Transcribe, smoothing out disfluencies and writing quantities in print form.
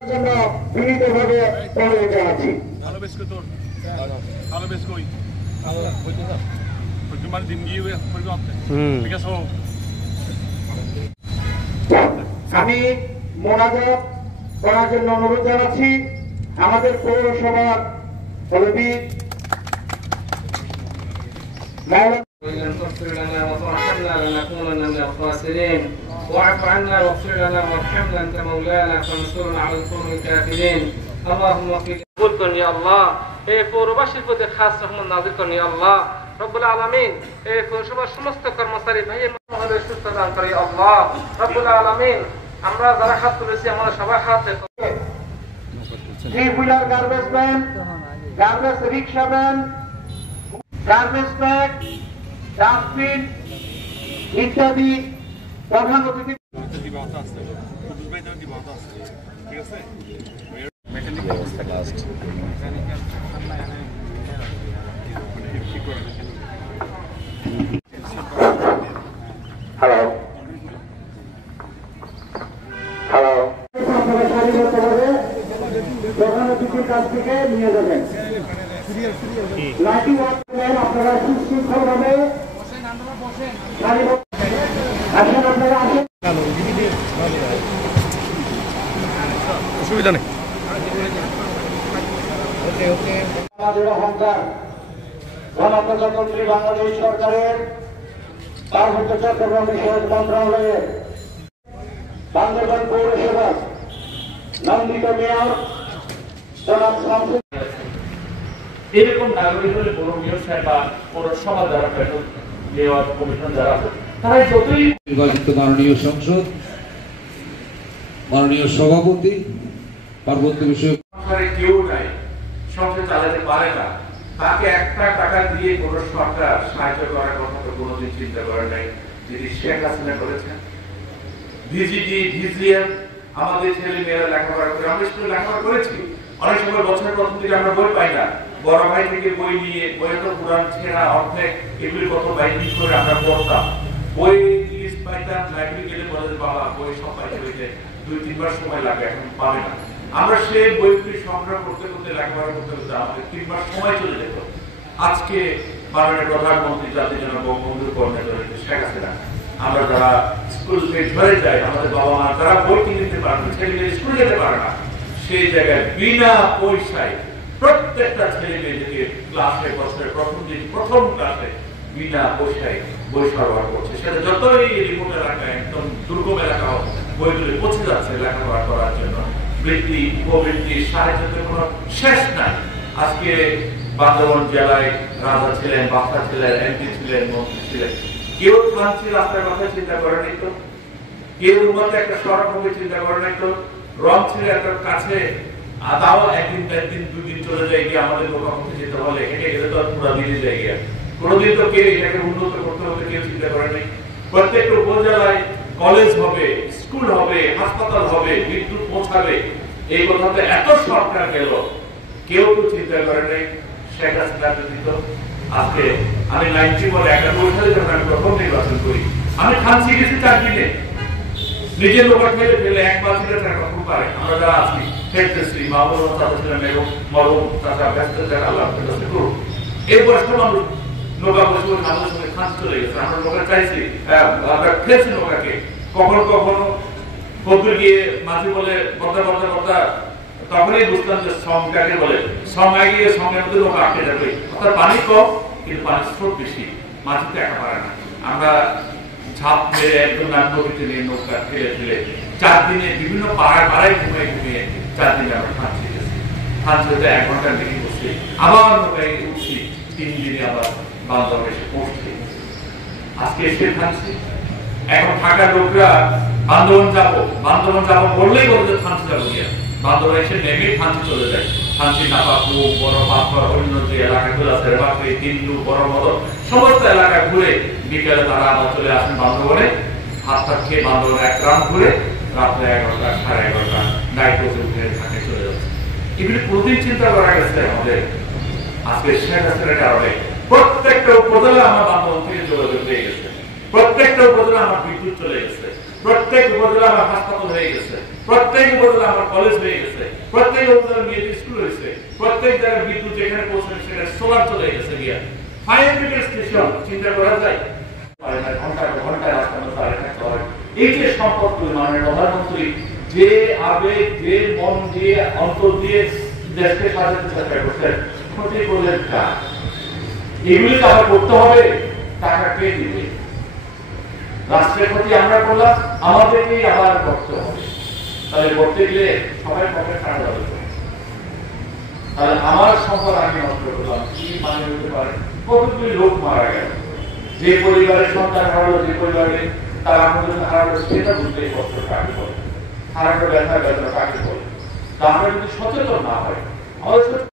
জন্য বিনীতভাবে অনুরোধ জানাচ্ছি। আমি মোনাজাত করার জন্য অনুরোধ জানাচ্ছি আমাদের পৌরসভার মুরব্বি واغفر لنا وارحمنا لنكونن من الخاسرين واعف عنا واغفر لنا وارحمنا انت مولانا فانصرنا على القوم الكافرين اللهم اغفر لنا يا الله এই পৌরবাসীর প্রতি খাস রহমত নাযিল করুন ইয়া আল্লাহ রব্বুল আলামিন এই পৌরসভার সমস্ত কর্মচারী ভাইয়ের মহলে সুস্থতা দান করুন ইয়া আল্লাহ রব্বুল আলামিন আমরা যারা হাত তুলেছি আমরা সবাই হাত three wheeler garbage van garbage rickshaw van garbage bag dustbin ইত্যাদি প্রধান অতিথি হ্যালো হ্যালো প্রধান অতিথির কাছ থেকে নিয়ে যাবেন লাঠি আপনারা সুশৃঙ্খলভাবে আসেন, আপনারা আসেন, অসুবিধা নেই। আমাদের অহংকার গণপ্রজাতন্ত্রী বাংলাদেশ সরকারের পার্বত্য চট্টগ্রাম বিষয়ক মন্ত্রণালয়ের বান্দরবান পৌরসভা নন্দিত মেয়র জনাব শামসুল এরকম নাগরিক হলে পৌর মেয়র সাহেব বা পৌরসভা যারা মেয়র কমিশন যারা তারা যতই নির্বাচিত মাননীয় সংসদ মাননীয় সভাপতি পার্বত্য বিষয়ক কেউ নাই সংসার চালাতে পারে না, তাকে একটা টাকা দিয়ে কোন সরকার সাহায্য করার কথা তো কোনোদিন চিন্তা করে নাই, যেটি শেখ হাসিনা করেছেন। ভিজিটি ভিজিএম আমাদের ছেলে মেয়েরা লেখাপড়া করে, আমরা স্কুলে লেখাপড়া করেছি, অনেক সময় বছরের প্রথম থেকে আমরা বই পাই না, বড় ভাই থেকে বই নিয়ে বই তো পুরান ছেঁড়া অর্ধেক এগুলি কত বাইন্ডিং করে আমরা পড়তাম, বই লিস্ট পাইতাম, লাইব্রেরি গেলে বলে বাবা বই সব পাইতে হইতে 2-3 বার সময় লাগে, এখন পাবে না। আমরা সেই বইগুলি সংগ্রহ করতে করতে লেখাপড়া করতে করতে আমাদের 3 মাস সময় চলে যেত। আজকে মাননীয় প্রধানমন্ত্রী জাতির জনক বঙ্গবন্ধুর কর্মী শেখ হাসিনা আমরা যারা স্কুল ধরে যাই, আমাদের বাবা মা যারা বই কিনে দিতে পারে না, ছেলে মেয়ে স্কুল যেতে পারে না, সেই জায়গায় বিনা পয়সায় প্রত্যেকটা ছেলে মেয়েদেরকে ক্লাসে বছরের প্রথম দিন প্রথম ক্লাসে বিনা পয়সায় বই সরবরাহ করছে। সেটা যতই রিমোট এলাকায় একদম দুর্গম এলাকা বইগুলি পৌঁছে যাচ্ছে লেখাপড়া করার জন্য। বৃত্তি উপবৃত্তি সাহায্যের কোনো শেষ নাই। আজকে বান্দরবান জেলায় রাজা ছিলেন, বাচ্চা ছিলেন, এমপি ছিলেন, মন্ত্রী ছিলেন, কেউ থানচি রাস্তার কথা চিন্তা করে নাই তো, কেউ মধ্যে একটা সড়ক হবে চিন্তা করে নাই তো, রং ছিল একটা কাছে আদাও একদিন 2 দিন চলে যায় গিয়ে আমাদের লোকামুখে যেতে হলে হেঁটে গেলে তো পুরো দিনে যায় গিয়ে কোনোদিন তো কেউ এটাকে উন্নত করতে হতে কেউ চিন্তা করে নাই। প্রত্যেকটা উপজেলায় কলেজ হবে, স্কুল হবে, হাসপাতাল হবে, বিদ্যুৎ পৌঁছাবে, এই কথাতে এত সরকার গেল, কেউ তো চিন্তা করে নাই। শেখ হাসিনা ব্যতীত আজকে আমি 91 সালে যখন আমি প্রথম নির্বাচন করি, আমি থানচি গেছি 4 দিনে, নিজের লোক ফেলে ফেলে একবার কথা পারে। আমরা যারা আছি হেডতেছি মামুন চাচ্ছিলাম এবং মরম চাচা ব্যস্ত যারা আল্লাহ করুন, এই বয়সটা মানুষ নৌকা বসে বলে আমাদের সঙ্গে খাঁচ চলে গেছে। আমরা নৌকা চাইছি, আমরা খেয়েছি নৌকাকে, কখনো কখনো কদ্দুর গিয়ে মাঝি বলে বর্তা বর্তা বর্তা, তখনই বুঝতাম যে সম কাকে বলে, সময় গিয়ে সঙ্গের মধ্যে নৌকা আটকে যাবে, অর্থাৎ পানি কম কিন্তু পানির স্রোত বেশি, মাঝিতে একা পারে না। আমরা ঝাঁপ মেরে একদম নদীতে নিয়ে নৌকা ফেলে ফেলে 4 দিনে বিভিন্ন পাড়ায় পাড়ায় ঘুমিয়ে ঘুমিয়ে 4 দিনে আমরা ফাঁসি গেছি। ফাঁসিতে 1 ঘন্টার দিকে বসে আবার নৌকায় উঠছি, 3 দিনে আবার বান্দরবান এসে পৌঁছছি। আজকে এসে ফাঁসি, এখন থাকার লোকরা বান্দরবান যাবো বললেই বলতে ফাঁসি যাবো গিয়া, বান্দরবান এসে নেমে ফাঁসি চলে যায়। ফাঁসি নাপাকু বড় পাথর অন্য যে এলাকাগুলো আছে বাকরি তিন্দু বড় মদন সমস্ত এলাকা ঘুরে বিকেলে তারা আবার চলে আসেন বান্দরবানে, হাত হাত খেয়ে বান্দরবানে 1 রাউন্ড ঘুরে রাত্রে 11টা 11:30 নাইট বসে উঠে থাকে চলে যাচ্ছে। এগুলি প্রতিদিন চিন্তা করা গেছে আমাদের। আজকে শেখ হাসিনার কারণে প্রত্যেকটা উপজেলা আমার বান্দরবান থেকে যোগাযোগ পেয়ে গেছে, প্রত্যেকটা উপজেলা আমার বিদ্যুৎ চলে গেছে। প্রত্যেক উপজেলা আমার হাসপাতাল হয়ে গেছে, প্রত্যেক উপজেলা আমার কলেজ হয়ে গেছে, প্রত্যেক উপজেলা মেয়েদের স্কুল হয়েছে, প্রত্যেক জায়গায় বিদ্যুৎ যেখানে পৌঁছাবে সেখানে সোলার চলে গেছে গিয়া। ফায়ার ব্রিগেড স্টেশন চিন্তা করা যায় ঘন্টায় রাস্তা থাকতে হয়। এই যে সম্পদগুলো মাননীয় প্রধানমন্ত্রী যে আবেগ, যে মন দিয়ে, অন্তর দিয়ে দেশকে সাজাতে চেষ্টা করছেন, ক্ষতি করলেন কাজ। এগুলি তো আবার করতে হবে, টাকা কে দিবে? রাষ্ট্রের ক্ষতি আমরা করলাম, আমাদেরকেই আবার করতে হবে। তাহলে করতে গেলে সবাই পকেট কাটা যাবে। তাহলে আমার সম্পদ আমি নষ্ট করলাম, কি মানে হতে পারে? কতগুলি লোক মারা গেল, যে পরিবারের সন্তান হারালো, যে পরিবারে তার আমাদের হারালো, সেটা বুঝতে কষ্ট কাকে বলে, হারানো ব্যথা ব্যথা কাকে বলে। তা আমরা যদি সচেতন না হয়, আমাদের